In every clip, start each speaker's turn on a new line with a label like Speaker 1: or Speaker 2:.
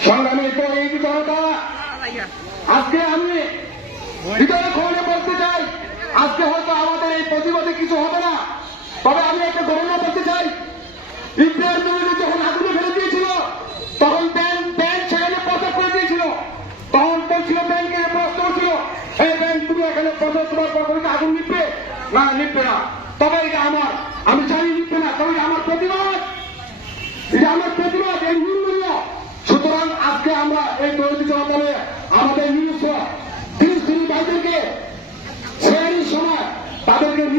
Speaker 1: এই আজকে আমি হৃদয় খবরে বলতে চাই, আজকে হয়তো আমাদের এই প্রতিবাদে কিছু হবে না, তবে আমি একটা গণনা করতে চাই। ইন্ডিয়ার জমিনে যখন আগুনে ফেলে দিয়েছিল তখন ব্যাংক ব্যাংক সেখানে প্রচার করে দিয়েছিল তখন বলছিল ব্যাংকের প্রশ্ন ছিল এই ব্যাংক তুমি এখানে প্রচার তোমার প্রচারকে আগুন নিবে না নিবে না তবে এটা আমার আমি জানি নিবে না তবে এটা আমার প্রতিবাদ এটা আমার প্রতিবাদ এই নির্মূল্য সুতরাং আজকে আমরা এই দলিত জনতালে আমাদের নিউজ তিরিশ তিরিশ ভাইদেরকে শেয়ারির সময়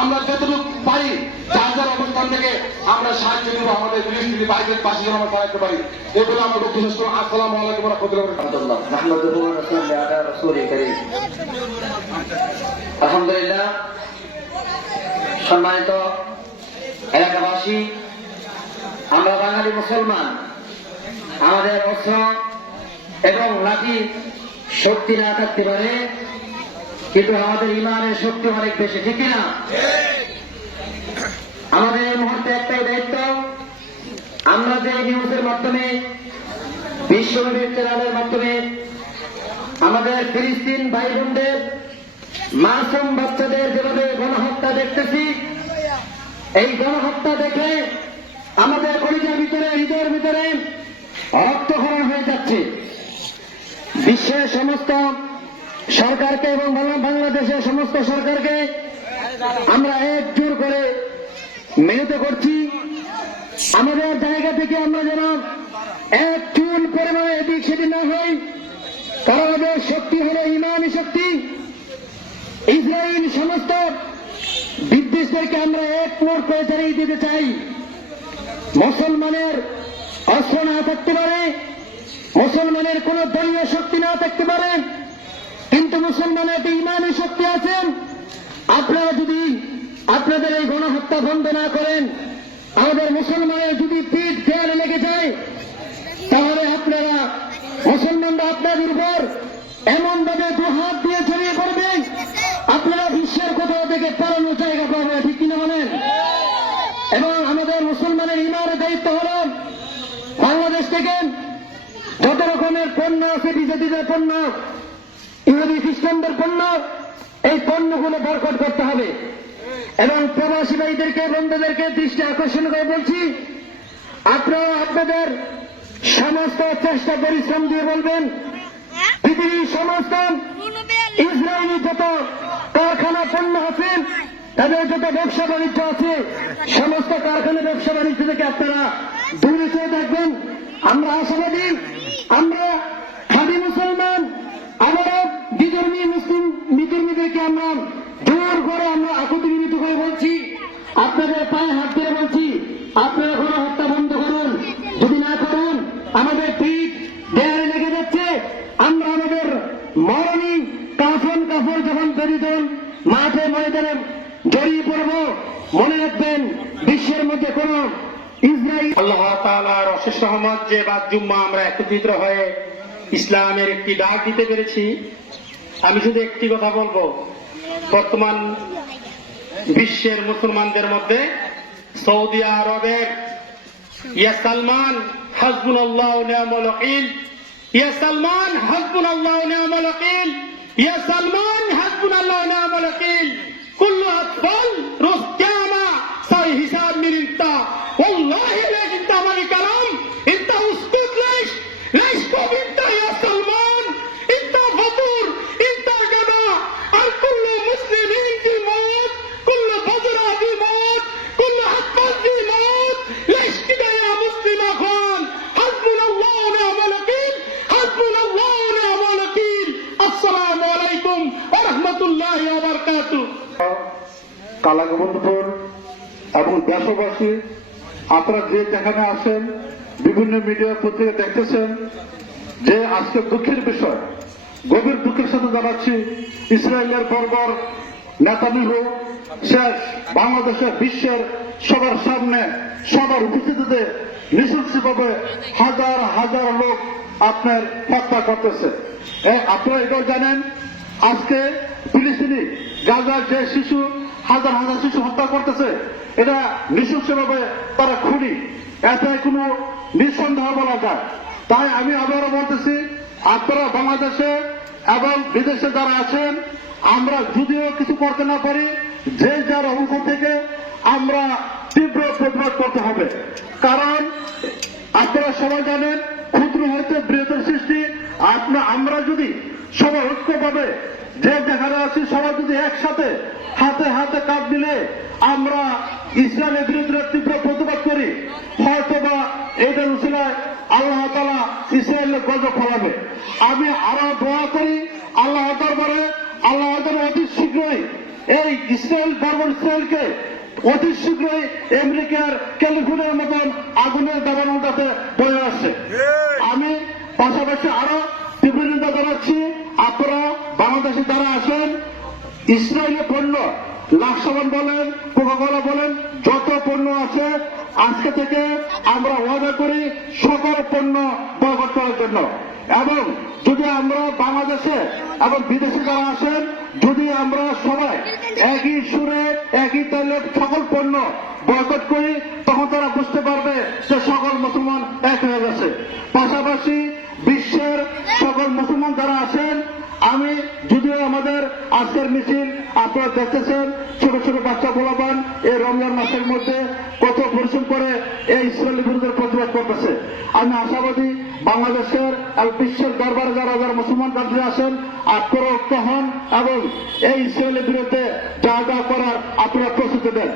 Speaker 1: আমরা যতটুকু পারি, যার যার অবস্থান থেকে আমরা সাহায্য দেবো আমাদের যদি বাইকের পাশে যেন আমরা দাঁড়াতে পারি। এই বলে আমরা বক্তব্য শেষ করব আসসালামু আলাইকুম রহমতুল্লাহ
Speaker 2: আলহামদুলিল্লাহ, সম্মানিত এলাকাবাসী, আমরা বাঙালি মুসলমান, আমাদের অস্ত্র এবং লাঠি শক্তি না থাকতে পারে কিন্তু আমাদের ইমানের শক্তি অনেক বেশি ঠিক না আমাদের এই মুহূর্তে একটাই দায়িত্ব আমরা যে নিউজের মাধ্যমে বিশ্বনবী চ্যানেলের মাধ্যমে আমাদের ফিলিস্তিন ভাই বোনদের মাসুম বাচ্চাদের যেভাবে গণহত্যা দেখতেছি এই গণহত্যা দেখে আমাদের কলিজার ভিতরে হৃদয়ের ভিতরে রক্তক্ষরণ হয়ে যাচ্ছে। বিশ্বের সমস্ত সরকারকে এবং বাংলাদেশের সমস্ত সরকারকে আমরা একজোর করে মিলিত করছি। আমাদের জায়গা থেকে আমরা যেন এক চুল পরিমাণে এদিক সেদিক না হই, কারণ আমাদের শক্তি হলো ইমানি শক্তি। ইসরায়েল সমস্ত বিদ্বেষদেরকে আমরা এক মোড় করে চালিয়ে দিতে চাই। মুসলমানের অস্ত্র না থাকতে পারে, মুসলমানের কোন দলীয় শক্তি না থাকতে পারে। কিন্তু মুসলমানের একটা ইমানি শক্তি আছেন আপনারা যদি আপনাদের এই গণহত্যা বন্ধ না করেন, আমাদের মুসলমানের যদি পিঠ দেয়ালে লেগে যায়, তাহলে আপনারা মুসলমানরা আপনাদের উপর এমন ভাবে দু হাত দিয়ে ছড়িয়ে পড়বে। আপনারা বিশ্বের কোথাও থেকে পালানোর জায়গা পাবে ঠিক কিনা বলেন? এবং আমাদের মুসলমানের ইমানের দায়িত্ব হল বাংলাদেশ থেকে যত রকমের পণ্য আছে, বিজেপিদের পণ্য ইহুদি খ্রিস্টানদের পণ্য, এই পণ্যগুলো বরকট করতে হবে। এবং প্রবাসী ভাইদেরকে বন্ধুদেরকে দৃষ্টি আকর্ষণ করে বলছি, আপনারা আপনাদের সমস্ত চেষ্টা, পরিশ্রম দিয়ে বলবেন, পৃথিবীর সমস্ত ইসরায়েলি যত কারখানা পণ্য আছে, তাদের যত ব্যবসা বাণিজ্য আছে, সমস্ত কারখানা ব্যবসা বাণিজ্য থেকে আপনারা দূরে চেয়ে থাকবেন। আমরা আশাবাদী, আমরা খাদি মুসলমান আমরা বিধর্মীদেরকে আমরা জোর করে আমরা আকুতি বিনীত করে বলছি, আপনাদের পায়ে হাত ধরে বলছি, আপনারা কোনো হত্যা বন্ধ করুন, যদি না করেন, আমাদের পিঠ দেয়ালে লেগে যাচ্ছে। আমরা আমাদের মরণী কাফন কাফর যখন বেরিয়ে মাঠে ময়দানে জড়িয়ে পড়ব, মনে রাখবেন বিশ্বের মধ্যে কোন ইসরায়েল
Speaker 3: আল্লাহ তাআলার অশেষ রহমত যে বাদ জুম্মা আমরা একত্রিত হয়ে ইসলামের একটি ডাক দিতে পেরেছি। আমি শুধু একটি কথা বলব। বর্তমান বিশ্বের মুসলমানদের মধ্যে সৌদি আরবের ইয়া সালমান হাসবুন আল্লাহ ইয়া সালমান হাসবুন আল্লাহ ইয়া সালমান হাসবুন আল্লাহ কুল্লু ওয়াকিল
Speaker 1: কালাগবন্ধপুর এবং দেশবাসী, আপনারা যে যেখানে আছেন, বিভিন্ন মিডিয়া পত্রিকা দেখতেছেন, যে আজকে দুঃখের বিষয়, গভীর দুঃখের সাথে জানাচ্ছি, ইসরায়েলের বর্বর নেতানিহু শেষ বাংলাদেশের বিশ্বের
Speaker 4: সবার সামনে, সবার উপস্থিতিতে নৃশংসভাবে হাজার হাজার লোক আপনার হত্যা করতেছে। আপনারা এটাও জানেন, আজকে ফিলিস্তিনি, গাজার যে শিশু হাজার হাজার শিশু হত্যা করতেছে। এটা নৃশংসভাবে তারা খুনি। এতে কোনো নিঃসন্দেহ বলা যায়। তাই আমি আবারও বলতেছি, আপনারা বাংলাদেশে এবং বিদেশে যারা আছেন, আমরা যদিও কিছু করতে না পারি, যে যার অংশ থেকে আমরা তীব্র প্রতিবাদ করতে হবে। কারণ আপনারা সবাই জানেন, ক্ষুদ্র হইতে বৃহত্তর সৃষ্টি আমরা যদি সবাই ঐক্যভাবে যে যেখানে আছি সবাই যদি একসাথে হাতে হাতে কাপ দিলে আমরা ইসলামের বিরুদ্ধে তীব্র প্রতিবাদ করি হয়তোবা এইটার উচিলায় আল্লাহ তালা ইসরায়েলের গজব ফলাবে। আমি আরও দোয়া করি আল্লাহ দরবারে আল্লাহ অতি শীঘ্রই এই ইসরায়েল বর্বর ইসরায়েলকে অতি শীঘ্রই আমেরিকার ক্যালিফোর্নিয়ার মতন আগুনের দাবান উঠাতে বয়ে আসছে আমি পাশাপাশি আরও তীব্র নিন্দা জানাচ্ছি। আপনারা বাংলাদেশে যারা আছেন ইসরায়েলের পণ্য লাক্সাবান বলেন, কোকাকোলা বলেন, যত পণ্য আছে, আজকে থেকে আমরা ওয়াদা করি সকল পণ্য বয়কট করার জন্য। এবং যদি আমরা বাংলাদেশে এবং বিদেশে যারা আসেন যদি আমরা সবাই একই সুরে, একই তালে সকল পণ্য বয়কট করি, তখন তারা বুঝতে পারবে যে সকল মুসলমান এক হয়ে গেছে। পাশাপাশি বিশ্বের সকল মুসলমান যারা আছেন আমি যদিও আমাদের আজকের মিছিল আপনারা দেখতেছেন, ছোট ছোট বাচ্চা বলাবান, এই রমজান মাসের মধ্যে কত পরিশ্রম করে এই ইসরায়েলি বিরুদ্ধে প্রতিবাদ করতেছে। আমি আশাবাদী বাংলাদেশের আর বিশ্বের দরবারে যারা যারা মুসলমান কান্ট্রি আছেন, আপনারা হন এবং এই ইসরায়েলের বিরুদ্ধে যা যা করার আপনারা প্রস্তুতি দেন